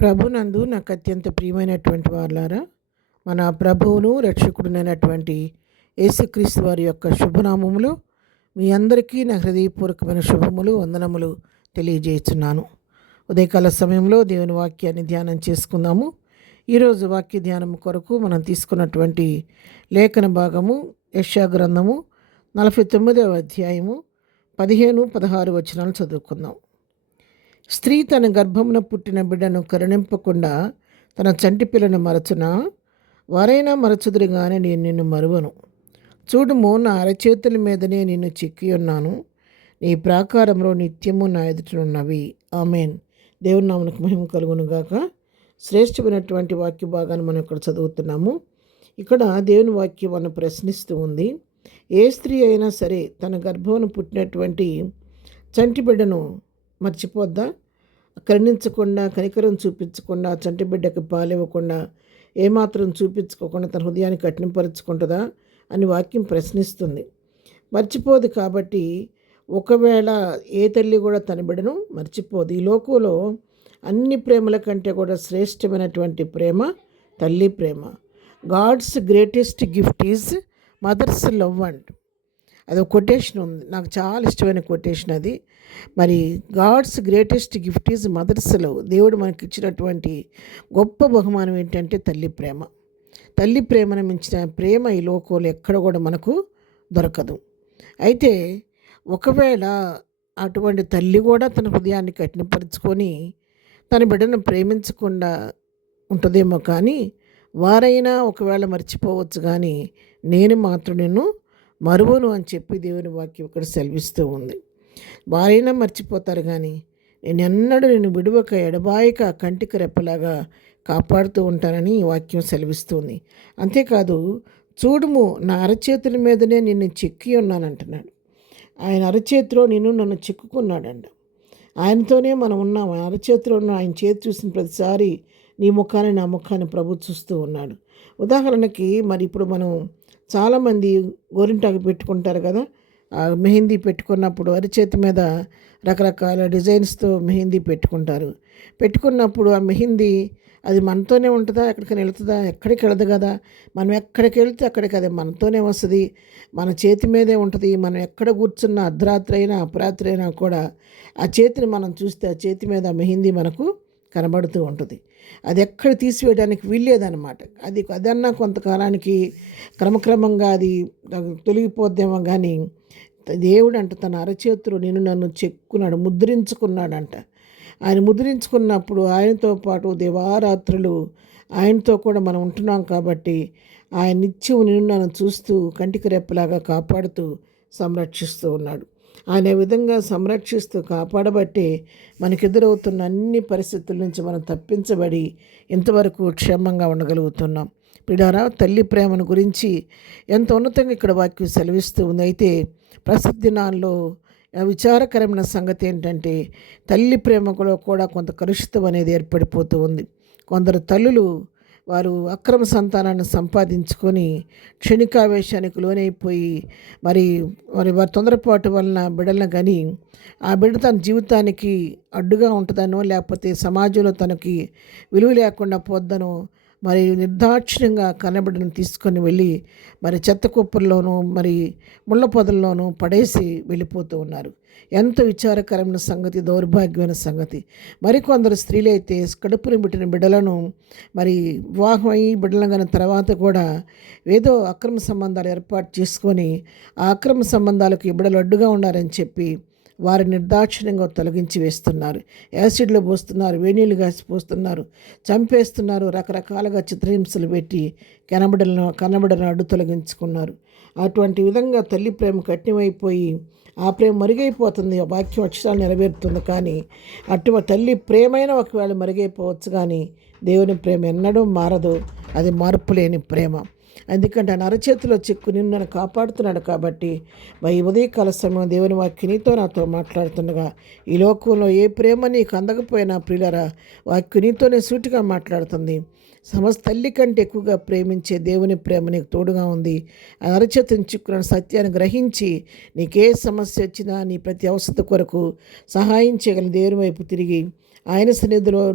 ప్రభునందు నాకు అత్యంత ప్రియమైనటువంటి వారులారా, మన ప్రభువును రక్షకుడునైనటువంటి యేసుక్రీస్తు వారి యొక్క శుభనామములు మీ అందరికీ నా హృదయపూర్వకమైన శుభములు వందనములు తెలియజేస్తున్నాను. ఉదయకాల సమయంలో దేవుని వాక్యాన్ని ధ్యానం చేసుకుందాము. ఈరోజు వాక్య ధ్యానం కొరకు మనం తీసుకున్నటువంటి లేఖన భాగము యెషయా గ్రంథము 49వ అధ్యాయము 15-16 వచనాలు చదువుకుందాం. స్త్రీ తన గర్భమున పుట్టిన బిడ్డను కరుణింపకుండా తన చంటి పిల్లను మరచునా, వారైనా మరచుదురు గాని నేను నిన్ను మరువను. చూడుము, నా అరచేతుల మీదనే నిన్ను చెక్కి ఉన్నాను, నీ ప్రాకారంలో నిత్యము నా ఎదుటనున్నవి. ఆమెన్. దేవుని నామమునకు మహిమ కలుగును గాక. శ్రేష్టమైనటువంటి వాక్య భాగాన్ని మనం ఇక్కడ చదువుతున్నాము. ఇక్కడ దేవుని వాక్యం మనం ప్రశ్నిస్తూ ఉంది. ఏ స్త్రీ అయినా సరే తన గర్భమును పుట్టినటువంటి చంటి బిడ్డను మర్చిపోద్దా? కరుణించకుండా, కనికరం చూపించకుండా, చంటి బిడ్డకి పాలివ్వకుండా, ఏమాత్రం చూపించుకోకుండా తన హృదయాన్ని కఠినపరుచుకుంటుందా అని వాక్యం ప్రశ్నిస్తుంది. మర్చిపోదు. కాబట్టి ఒకవేళ ఏ తల్లి కూడా తన బిడ్డను మర్చిపోదు. ఈ లోకంలో అన్ని ప్రేమల కంటే కూడా శ్రేష్టమైనటువంటి ప్రేమ తల్లి ప్రేమ. God's greatest gift is mother's love and అది ఒక కొటేషన్ ఉంది, నాకు చాలా ఇష్టమైన కొటేషన్ అది. మరి God's greatest gift is mother's love. దేవుడు మనకి ఇచ్చినటువంటి గొప్ప బహుమానం ఏంటంటే తల్లి ప్రేమ. తల్లి ప్రేమను మించిన ప్రేమ ఈ లోకంలో ఎక్కడ కూడా మనకు దొరకదు. అయితే ఒకవేళ అటువంటి తల్లి కూడా తన హృదయాన్ని కఠినపరుచుకొని తన బిడ్డను ప్రేమించకుండా ఉంటుందేమో, కానీ వారైనా ఒకవేళ మర్చిపోవచ్చు, కానీ నేను మాత్రం నిన్ను మరువను అని చెప్పి దేవుని వాక్యం ఇక్కడ సెలవిస్తూ ఉంది. వారైనా మర్చిపోతారు, కానీ నేను ఎన్నడూ నేను విడువక ఎడబాయక కంటికి రెప్పలాగా కాపాడుతూ ఉంటానని ఈ వాక్యం సెలవిస్తుంది. అంతేకాదు, చూడుము, నా అరచేతుల మీదనే నిన్ను చెక్కి ఉన్నానంటున్నాడు. ఆయన అరచేతిలో నన్ను చెక్కుకున్నాడంట. ఆయనతోనే మనం ఉన్నాం. ఆయన అరచేతిలో ఉన్న ఆయన చేతి చూసిన ప్రతిసారి నీ ముఖాన్ని నా ముఖాన్ని ప్రభు చూస్తూ ఉన్నాడు. ఉదాహరణకి మరి ఇప్పుడు మనం చాలామంది గోరింటాకు పెట్టుకుంటారు కదా. మెహందీ పెట్టుకున్నప్పుడు అరిచేతి మీద రకరకాల డిజైన్స్తో మెహందీ పెట్టుకున్నప్పుడు ఆ మెహందీ అది మనతోనే ఉంటుందా, ఎక్కడికైనా వెళుతుందా? ఎక్కడికి వెళ్ళదు కదా. మనం ఎక్కడికి వెళితే అక్కడికి అది మనతోనే వస్తుంది, మన చేతి మీదే ఉంటుంది. మనం ఎక్కడ కూర్చున్నా అర్ధరాత్రి అయినా అపరాత్రి అయినా కూడా ఆ చేతిని మనం చూస్తే ఆ చేతి మీద ఆ మెహందీ మనకు కనబడుతూ ఉంటుంది. అది ఎక్కడ తీసివేయడానికి వీల్లేదన్నమాట. అదన్నా కొంతకాలానికి క్రమక్రమంగా అది తొలగిపోద్దేమో, కానీ దేవుడు అంట తన అరచేతులు నన్ను చెక్కున్నాడు, ముద్రించుకున్నాడంట. ఆయన ముద్రించుకున్నప్పుడు ఆయనతో పాటు దివారాత్రులు ఆయనతో కూడా మనం ఉంటున్నాం. కాబట్టి ఆయన నిత్యం నన్ను చూస్తూ కంటికి రెప్పలాగా కాపాడుతూ సంరక్షిస్తూ ఉన్నాడు. ఆయన విధంగా సంరక్షిస్తూ కాపాడబట్టే మనకెదురవుతున్న అన్ని పరిస్థితుల నుంచి మనం తప్పించబడి ఇంతవరకు క్షేమంగా ఉండగలుగుతున్నాం. పిడారా, తల్లి ప్రేమను గురించి ఎంత ఉన్నతంగా ఇక్కడ వాక్యం సెలవిస్తూ ఉంది. అయితే ప్రస్తుత దినాల్లో విచారకరమైన సంగతి ఏంటంటే తల్లి ప్రేమలో కూడా కొంత కలుషితం అనేది ఏర్పడిపోతూ ఉంది. కొందరు తల్లులు వారు అక్రమ సంతానాన్ని సంపాదించుకొని క్షణికావేశానికి లోనైపోయి మరి వారి తొందరపాటు వలన బిడ్డలను కానీ ఆ బిడ్డ తన జీవితానికి అడ్డుగా ఉంటుందనో, లేకపోతే సమాజంలో తనకి విలువ లేకుండా పోద్దనో మరి నిర్దాక్షిణ్యంగా కన్నబిడ్డను తీసుకొని వెళ్ళి మరి చెత్త కుప్పల్లోనూ మరి ముళ్ళ పొదల్లోనూ పడేసి వెళ్ళిపోతూ ఉన్నారు. ఎంత విచారకరమైన సంగతి, దౌర్భాగ్యమైన సంగతి. మరికొందరు స్త్రీలైతే కడుపుని పుట్టిన బిడ్డలను మరి వివాహం అయ్యి బిడ్డలను కానీ తర్వాత కూడా ఏదో అక్రమ సంబంధాలు ఏర్పాటు చేసుకొని ఆ అక్రమ సంబంధాలకు ఈ బిడ్డలు అడ్డుగా ఉండాలని చెప్పి వారి నిర్దాక్షిణ్యంగా తొలగించి వేస్తున్నారు. యాసిడ్లో పోస్తున్నారు, వేణీళ్ళు పోస్తున్నారు, చంపేస్తున్నారు, రకరకాలుగా చిత్రహింసలు పెట్టి కనబడలను అడ్డు తొలగించుకున్నారు. అటువంటి విధంగా తల్లి ప్రేమ కఠినమైపోయి ఆ ప్రేమ మరుగైపోతుంది. వాక్యం అక్షరాలు నెరవేరుతుంది. కానీ తల్లి ప్రేమైన ఒకవేళ మరుగైపోవచ్చు, కానీ దేవుని ప్రేమ ఎన్నడూ మారదు. అది మార్పు లేని ప్రేమ. ఎందుకంటే ఆయన అరచేతిలో చెక్కు నన్ను కాపాడుతున్నాడు. కాబట్టి ఈ ఉదయకాల సమయం దేవుని వాక్యం నాతో మాట్లాడుతుండగా ఈ లోకంలో ఏ ప్రేమ నీకు అందకపోయినా ప్రియులరా, వాక్యం నీతోనే సూటిగా మాట్లాడుతుంది. సమస్త తల్లి కంటే ఎక్కువగా ప్రేమించే దేవుని ప్రేమ నీకు తోడుగా ఉంది. అరచేతిని చిక్కున్న సత్యాన్ని గ్రహించి నీకే సమస్య వచ్చినా నీ ప్రతి అవసరం కొరకు సహాయం చేయగలిగిన దేవుని వైపు తిరిగి ఆయన సన్నిధిలో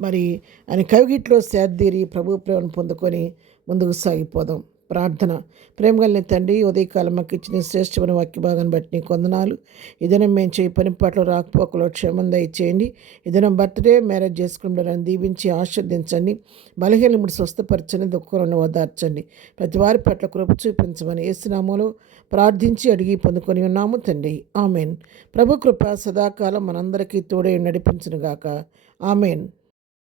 మరి ఆయన కవిగిట్లో సేద్దీరి ప్రభు ప్రేమను పొందుకొని ముందుకు సాగిపోదాం. ప్రార్థన. ప్రేమ కలిగిన తండ్రి, ఉదయకాలం మాకు ఇచ్చిన శ్రేష్టమైన వాక్య భాగాన్ని బట్టి నీకు వందనాలు. ఈ దినం మేము చేయి పని పట్ల రాకపోకలో క్షేమం దయచేయండి. ఈ దినం బర్త్డే మ్యారేజ్ చేసుకుంటారని దీవించి ఆశీర్వదించండి. బలహీనముడు స్వస్థపరచండి, దుఃఖంలో ఓదార్చండి. ప్రతి వారి పట్ల కృప చూపించమని యేసు నామములో ప్రార్థించి అడిగి పొందుకొని ఉన్నాము తండ్రి. ఆమెన్. ప్రభు కృప సదాకాలం మనందరికీ తోడై నడిపించునుగాక. ఆమెన్.